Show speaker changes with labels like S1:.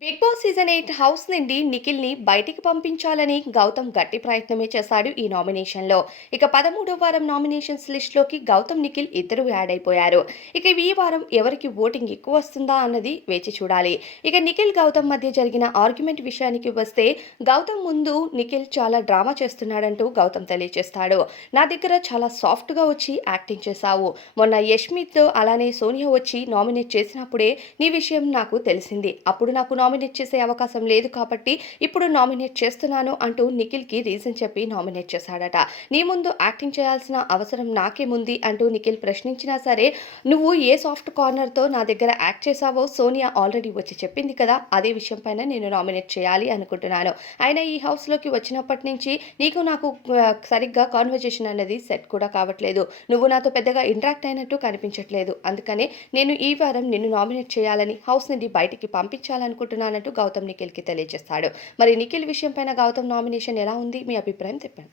S1: Bake Bigg Boss season eight house నుండి నిఖిల్ని బయటికి పంపించాలని గౌతమ్ గట్టి ప్రయత్నమే చేశాడు ఈ నామినేషన్లో ఇక పదమూడో వారం నామినేషన్స్ లిస్ట్లోకి గౌతమ్ నిఖిల్ ఇద్దరు యాడ్ అయిపోయారు. ఇక ఈ వారం ఎవరికి ఓటింగ్ ఎక్కువ వస్తుందా అన్నది వేచి చూడాలి. ఇక నిఖిల్ గౌతమ్ మధ్య జరిగిన ఆర్గ్యుమెంట్ విషయానికి వస్తే గౌతమ్ ముందు నిఖిల్ చాలా డ్రామా చేస్తున్నాడంటూ గౌతమ్ తెలియజేస్తాడు. నా దగ్గర చాలా సాఫ్ట్గా వచ్చి యాక్టింగ్ చేశావు. మొన్న యష్మిత్ అలానే సోనియా వచ్చి నామినేట్ చేసినప్పుడే నీ విషయం నాకు తెలిసింది. అప్పుడు నాకు నామినేట్ చేసే అవకాశం లేదు కాబట్టి ఇప్పుడు నామినేట్ చేస్తున్నాను అంటూ నిఖిల్కి రీజన్ చెప్పి నామినేట్ చేశాడట. నీ ముందు యాక్టింగ్ చేయాల్సిన అవసరం నాకేముంది అంటూ నిఖిల్ ప్రశ్నించినా సరే నువ్వు ఏ సాఫ్ట్ కార్నర్తో నా దగ్గర యాక్ట్ చేశావో సోనియా ఆల్రెడీ వచ్చి చెప్పింది కదా అదే విషయం పైన నేను నామినేట్ చేయాలి అనుకుంటున్నాను. అయినా ఈ హౌస్లోకి వచ్చినప్పటి నుంచి నీకు నాకు సరిగ్గా కాన్వర్జేషన్ అనేది సెట్ కూడా కావట్లేదు. నువ్వు నాతో పెద్దగా ఇంటరాక్ట్ అయినట్టు కనిపించట్లేదు. అందుకనే నేను ఈ వారం నిన్ను నామినేట్ చేయాలని హౌస్ నుండి బయటికి పంపించాలనుకుంటున్నానంటూ గౌతమ్ నిఖిల్కి తెలియజేస్తాడు. మరి నిఖిల్ విషయం పైన గౌతమ్ నామినేషన్ ఎలా ఉంది? మీ అభిప్రాయం చెప్పండి.